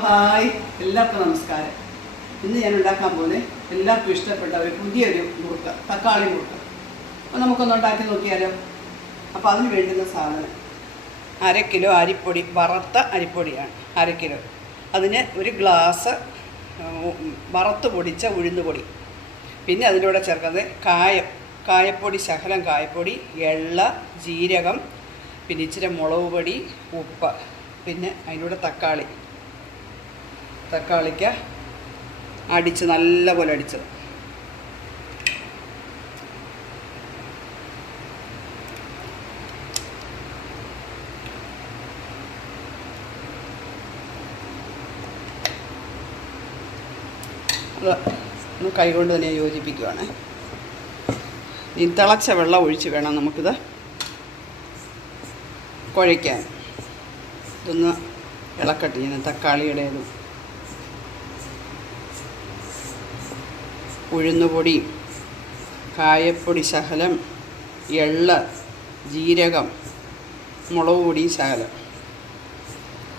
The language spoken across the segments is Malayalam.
ഹായ്, എല്ലാവർക്കും നമസ്കാരം. ഇന്ന് ഞാൻ ഉണ്ടാക്കാൻ പോകുന്നത് എല്ലാവർക്കും ഇഷ്ടപ്പെട്ട ഒരു പുതിയൊരു മുറുക്ക്, തക്കാളി മുറുക്ക്. അപ്പോൾ നമുക്കൊന്ന് ഉണ്ടാക്കി നോക്കിയാലോ. അപ്പോൾ അതിന് വേണ്ടുന്ന സാധനം 1/2 കിലോ അരിപ്പൊടി, വറുത്ത അരിപ്പൊടിയാണ് 1/2 കിലോ. അതിന് 1 ഗ്ലാസ് വറുത്ത് പൊടിച്ച ഉഴുന്നുപൊടി, പിന്നെ അതിലൂടെ ചേർക്കുന്നത് കായപ്പൊടി, ശകലം കായപ്പൊടി, എള്ള, ജീരകം, പിന്നെ ഇച്ചിരി മുളക് പൊടി, ഉപ്പ്, പിന്നെ അതിലൂടെ തക്കാളിക്ക് അടിച്ച് നല്ലപോലെ അടിച്ചത്. അത് ഒന്ന് കൈകൊണ്ട് തന്നെ യോജിപ്പിക്കുവാണ്. ഈ തിളച്ച വെള്ളം ഒഴിച്ച് വേണം നമുക്കിത് കുഴയ്ക്കാൻ. ഇതൊന്ന് ഇളക്കട്ടെ. ഇങ്ങനെ തക്കാളിയുടേതും ഉഴുന്നുപൊടി, കായപ്പൊടി ശകലം, എള്ള, ജീരകം, മുളക് പൊടി ശകലം.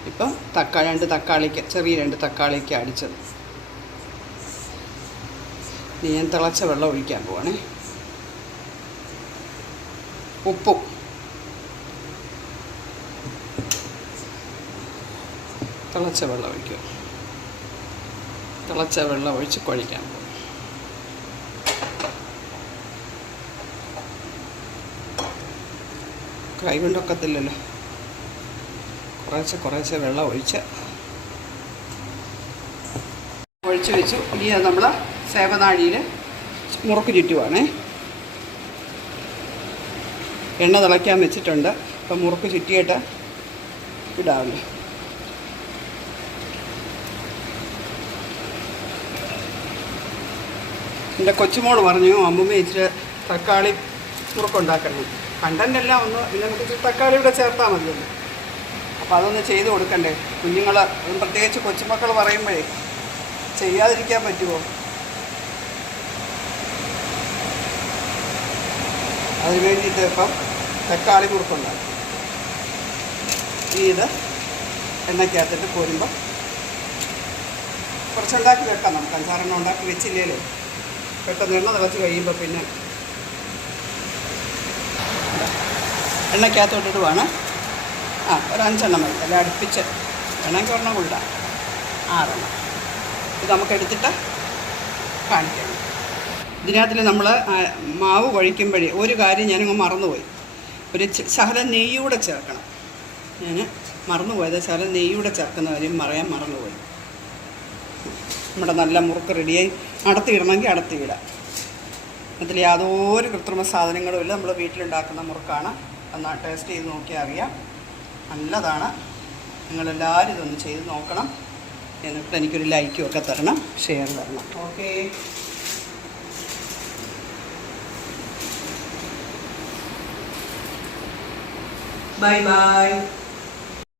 ഇപ്പം ചെറിയ 2 തക്കാളിക്ക് അടിച്ചത്. ഇനി ഞാൻ തിളച്ച വെള്ളം ഒഴിക്കാൻ പോവാണേ. ഉപ്പും തിളച്ച വെള്ളം ഒഴിക്കുക. തിളച്ച വെള്ളം ഒഴിച്ച് കുഴയ്ക്കാൻ പോകും. കൈ കൊണ്ടൊക്കത്തില്ലല്ലോ. കുറേശ്ശെ വെള്ളം ഒഴിച്ച് വെച്ചു. ഇനി അത് നമ്മൾ സേവനാഴിയിൽ മുറുക്ക് ചുറ്റുവാണേ. എണ്ണ തിളയ്ക്കാൻ വെച്ചിട്ടുണ്ട്. അപ്പം മുറുക്ക് ചുറ്റിയിട്ട് ഇടാമല്ലോ. എൻ്റെ കൊച്ചുമോൾ പറഞ്ഞു, അമ്മൂമ്മ ഇച്ചിരി തക്കാളി മുറുക്കുണ്ടാക്കണം. കണ്ടൻ്റെല്ലാം ഒന്ന് പിന്നെ നമുക്ക് ഇച്ചിരി തക്കാളി ഇവിടെ ചേർത്താൽ മതിയല്ലോ. അപ്പോൾ അതൊന്ന് ചെയ്ത് കൊടുക്കണ്ടേ. കുഞ്ഞുങ്ങൾ, അതും പ്രത്യേകിച്ച് കൊച്ചുമക്കൾ പറയുമ്പോഴേ ചെയ്യാതിരിക്കാൻ പറ്റുമോ? അതിന് വേണ്ടിയിട്ട് ഇപ്പം തക്കാളി മുറുക്കുണ്ടാക്കും. ഇത് എണ്ണയ്ക്കകത്തിട്ട് കോരുമ്പോൾ കുറച്ചുണ്ടാക്കി വെക്കാം. നമുക്ക് 5-6 ഉണ്ടാക്കി വെച്ചില്ലേലോ. പെട്ടെന്ന് എണ്ണ തിളച്ച് കഴിയുമ്പോൾ പിന്നെ എണ്ണയ്ക്കകത്തോട്ടിടുവാണ്. ഒരു 5 എണ്ണം മതി. എല്ലാം അടുപ്പിച്ച് വേണമെങ്കിൽ 1 കൊണ്ടാണ് 6 എണ്ണം. ഇത് നമുക്കെടുത്തിട്ട് കാണിക്കണം. ഇതിനകത്തിൽ നമ്മൾ മാവ് കുഴയ്ക്കുമ്പോഴേ ഒരു കാര്യം ഞാനങ്ങ് മറന്നുപോയി. ഒരു ശകലം നെയ്യൂടെ ചേർക്കണം. ഞാൻ മറന്നുപോയത് ശകലം നെയ്യൂടെ ചേർക്കുന്ന കാര്യം പറയാൻ മറന്നുപോയി. നമ്മുടെ നല്ല മുറുക്ക് റെഡിയായി. അടത്തിയിടണമെങ്കിൽ അടത്തിയിടാം. അതിൽ യാതൊരു കൃത്രിമ സാധനങ്ങളും ഇല്ല. നമ്മൾ വീട്ടിലുണ്ടാക്കുന്ന മുറുക്കാണ്. എന്നാൽ ടേസ്റ്റ് ചെയ്ത് നോക്കിയാൽ അറിയാം. നല്ലതാണ്. നിങ്ങളെല്ലാവരും ഇതൊന്ന് ചെയ്ത് നോക്കണം. എന്നിട്ട് എനിക്കൊരു ലൈക്കും ഒക്കെ തരണം, ഷെയർ തരണം. Okay, by.